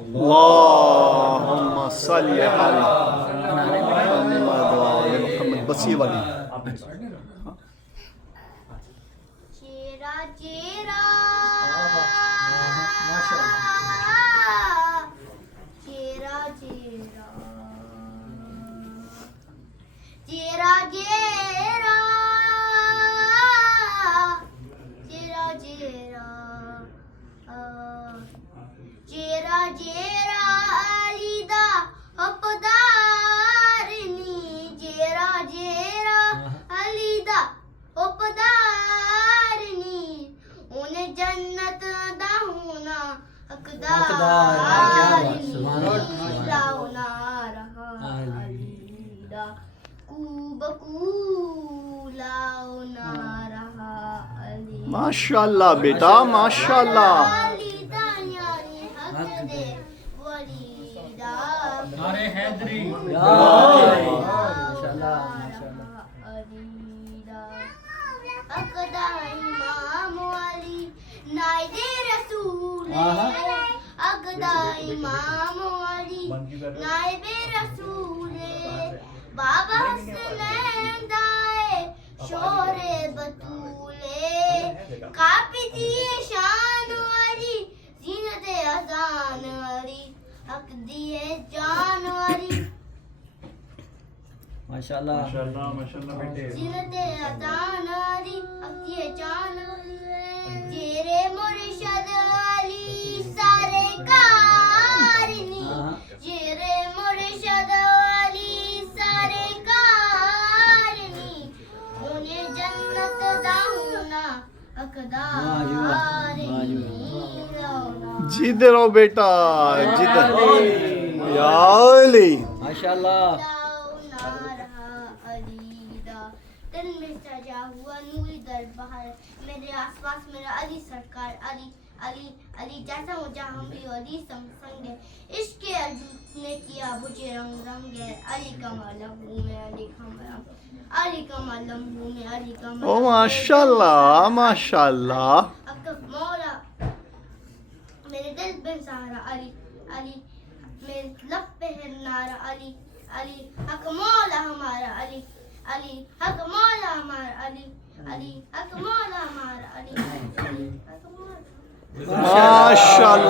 अल्लाहुम्मा सल्ली अला मुहम्मद व आले मुहम्मद। बस ये वाली। चेरा चेरा चेरा चेरा चेरा चेरा चेरा चेरा चेरा अलीदा हपदारनी चेरा चेरा अलीदा हपदारनी उन्हें जन्नत दा होना हकदारनी लाउना रहा अलीदा कूबकू लाउना रहा अली। माशाल्लाह बेटा, माशाल्लाह। नारे हैदरी। माशाल्लाह अकदा इमाम अली नाइदे रसूल अकदा इमाम अली नाइबे रसूल बाबा हसनैन दाए शोरे बतूले काफी दिए शान अली जीनत अजान अली हक दिए जान अली। माशाल्लाह माशाल्लाह बेटे। जीनत अजान अली हक दिए जान अली तेरे मुर्शद अली सारे कारनी तेरे मुर्शद अली सारे कारनी उन्हें जन्नत दाऊना हकदारनी जीते रहो बेटा, जीते या अली। माशाल्लाह दिल में सजा हुआ नूरी दर बहार मेरे आसपास मेरा अली सरकार अली अली अली जैसा मुझे हम भी अली संग है इश्क ने किया मुझे रंग रंग है अली का मालम हूँ मैं अली का मालम हूँ मैं अली का ओ माशाल्लाह, माशाल्लाह। मौला मेरे दिल पे सहारा अली अली मेरे लब पे है नारा अली अली हक मौला हमारा अली अली हक मौला हमारा अली अली हक मौला हमारा अली अली हक मौला माशाल्लाह।